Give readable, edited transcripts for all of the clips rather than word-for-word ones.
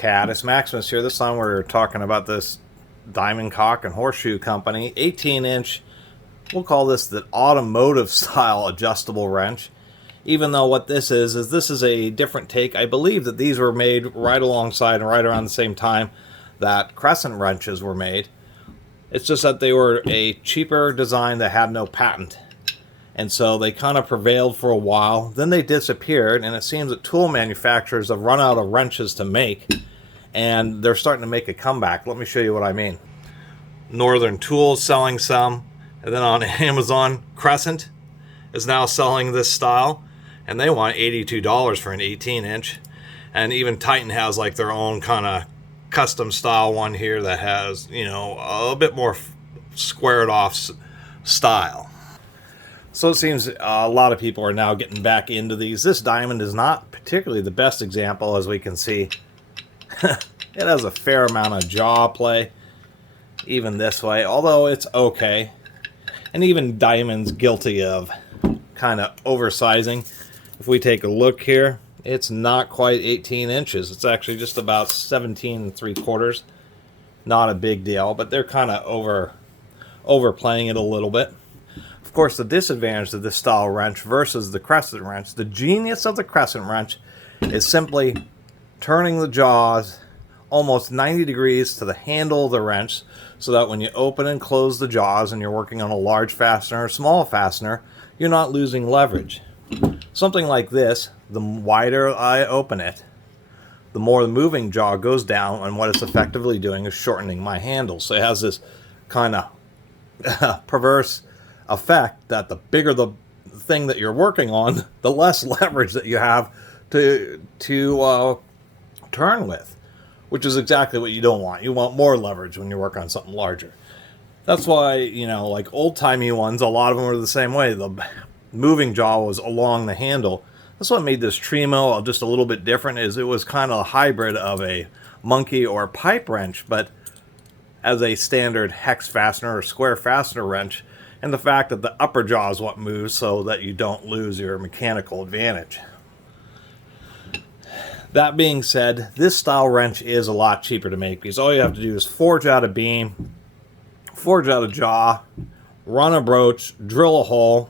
Catus. Maximus here. This time we're talking about this Diamond Cock and Horseshoe Company 18-inch. We'll call this the Automotive style adjustable wrench. Even though what this is a different take. I believe that these were made right alongside and right around the same time that crescent wrenches were made. It's just that they were a cheaper design that had no patent. And so they kind of prevailed for a while. Then they disappeared, and it seems that tool manufacturers have run out of wrenches to make, and they're starting to make a comeback. Let me show you what I mean. Northern Tools selling some, and then on Amazon, Crescent is now selling this style, and they want $82 for an 18-inch. And even Titan has like their own kind of custom style one here that has, you know, a bit more squared off style. So it seems a lot of people are now getting back into these. This diamond is not particularly the best example, as we can see. It has a fair amount of jaw play, even this way, although it's okay. And even diamond's guilty of kind of oversizing. If we take a look here, it's not quite 18 inches. It's actually just about 17 3/4. Not a big deal, but they're kind of overplaying it a little bit. Of course, the disadvantage of this style wrench versus the crescent wrench, the genius of the crescent wrench is simply turning the jaws almost 90 degrees to the handle of the wrench so that when you open and close the jaws and you're working on a large fastener or small fastener, you're not losing leverage. Something like this, the wider I open it, the more the moving jaw goes down, and what it's effectively doing is shortening my handle. So it has this kind of perverse effect that the bigger the thing that you're working on, the less leverage that you have to turn with, which is exactly what you don't want. You want more leverage when you work on something larger. That's why, you know, like old-timey ones, a lot of them were the same way. The moving jaw was along the handle. That's what made this Tremo just a little bit different, is it was kind of a hybrid of a monkey or pipe wrench, but as a standard hex fastener or square fastener wrench, and the fact that the upper jaw is what moves so that you don't lose your mechanical advantage. That being said, this style wrench is a lot cheaper to make because all you have to do is forge out a beam, forge out a jaw, run a broach, drill a hole,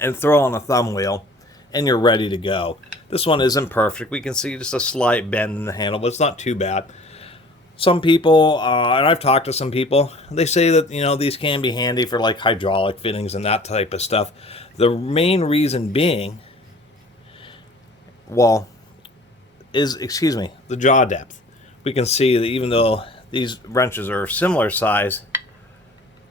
and throw on a thumb wheel, and you're ready to go. This one isn't perfect. We can see just a slight bend in the handle, but it's not too bad. Some people, and I've talked to some people, they say that, you know, these can be handy for like hydraulic fittings and that type of stuff. The main reason being, well, the jaw depth. We can see that even though these wrenches are similar size,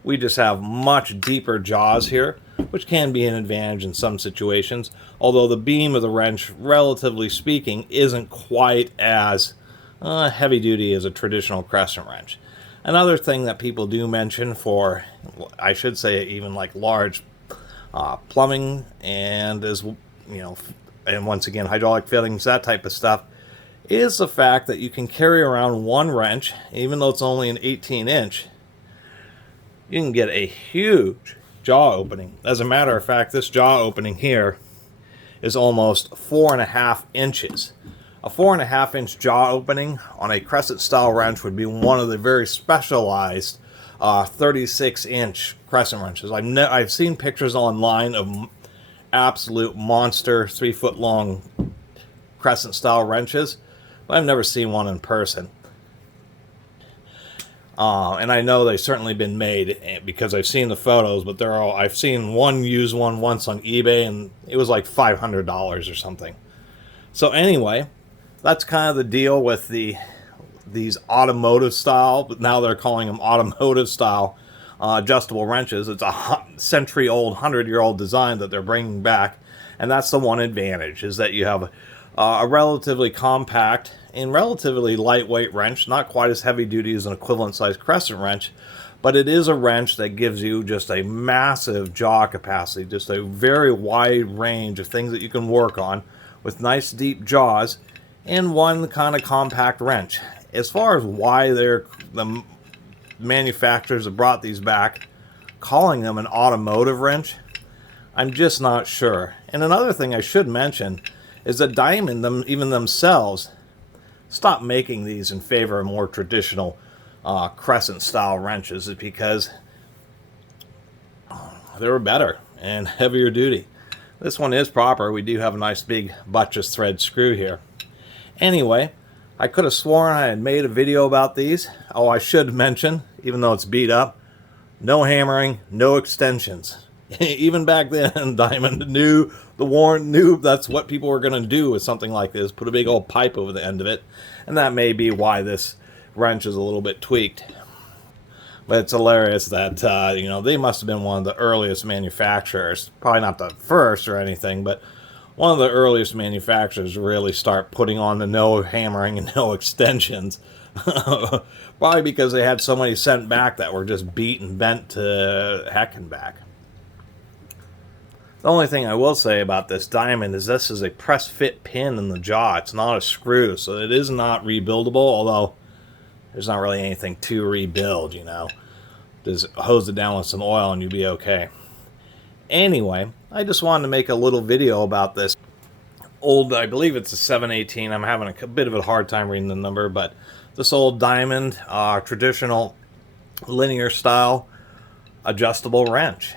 we just have much deeper jaws here, which can be an advantage in some situations, although the beam of the wrench, relatively speaking, isn't quite as heavy duty as a traditional crescent wrench. Another thing that people do mention for, I should say, even like large plumbing and, as you know, and once again hydraulic fittings, that type of stuff, is the fact that you can carry around one wrench, even though it's only an 18-inch. You can get a huge jaw opening. As a matter of fact, this jaw opening here is almost 4.5 inches. A 4.5-inch jaw opening on a crescent style wrench would be one of the very specialized 36-inch crescent wrenches. I've seen pictures online of absolute monster 3-foot long crescent style wrenches, but I've never seen one in person. And I know they've certainly been made because I've seen the photos, but I've seen one used one once on eBay, and it was like $500 or something. So anyway, that's kind of the deal with these automotive style, but now they're calling them automotive style adjustable wrenches. It's a century-old, 100-year-old design that they're bringing back, and that's the one advantage, is that you have a relatively compact and relatively lightweight wrench, not quite as heavy duty as an equivalent-sized crescent wrench, but it is a wrench that gives you just a massive jaw capacity, just a very wide range of things that you can work on with nice deep jaws in one kind of compact wrench. As far as why the manufacturers have brought these back, calling them an automotive wrench, I'm just not sure. And another thing I should mention is that Diamond, even themselves, stopped making these in favor of more traditional crescent style wrenches is because they were better and heavier duty. This one is proper. We do have a nice big buttress thread screw here. Anyway, I could have sworn I had made a video about these. Oh, I should mention, even though it's beat up, no hammering, no extensions. Even back then, Diamond knew that's what people were going to do with something like this. Put a big old pipe over the end of it. And that may be why this wrench is a little bit tweaked. But it's hilarious that, they must have been one of the earliest manufacturers. Probably not the first or anything, but one of the earliest manufacturers to really start putting on the no hammering and no extensions. Probably because they had so many sent back that were just beat and bent to heck and back. The only thing I will say about this Diamond is this is a press fit pin in the jaw. It's not a screw, so it is not rebuildable, although there's not really anything to rebuild, Just hose it down with some oil and you'll be okay. Anyway, I just wanted to make a little video about this old, I believe it's a 718. I'm having a bit of a hard time reading the number, but this old Diamond, traditional linear style adjustable wrench.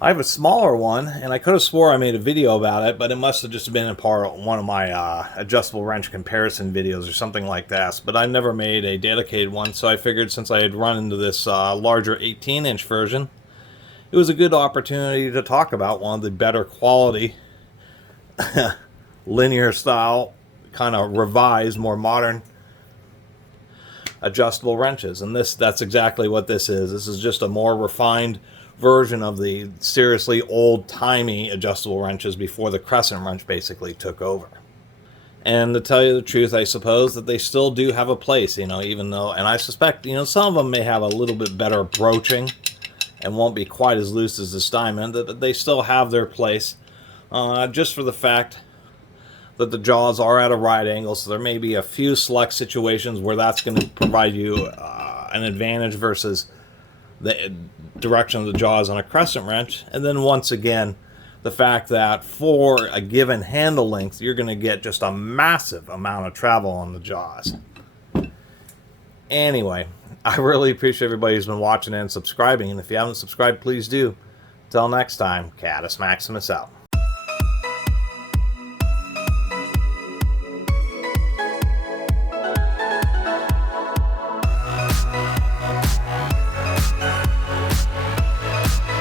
I have a smaller one, and I could have swore I made a video about it, but it must have just been a part of one of my adjustable wrench comparison videos or something like that. But I never made a dedicated one, so I figured since I had run into this larger 18-inch version, it was a good opportunity to talk about one of the better quality linear style, kind of revised, more modern adjustable wrenches. And that's exactly what this is. This is just a more refined version of the seriously old-timey adjustable wrenches before the crescent wrench basically took over. And to tell you the truth, I suppose that they still do have a place, even though, and I suspect, some of them may have a little bit better broaching and won't be quite as loose as this Diamond, that they still have their place, just for the fact that the jaws are at a right angle, so there may be a few select situations where that's going to provide you an advantage versus the direction of the jaws on a crescent wrench. And then once again, the fact that for a given handle length, you're going to get just a massive amount of travel on the jaws. Anyway, I really appreciate everybody who's been watching and subscribing, and if you haven't subscribed, please do. Till next time, Catus Maximus out.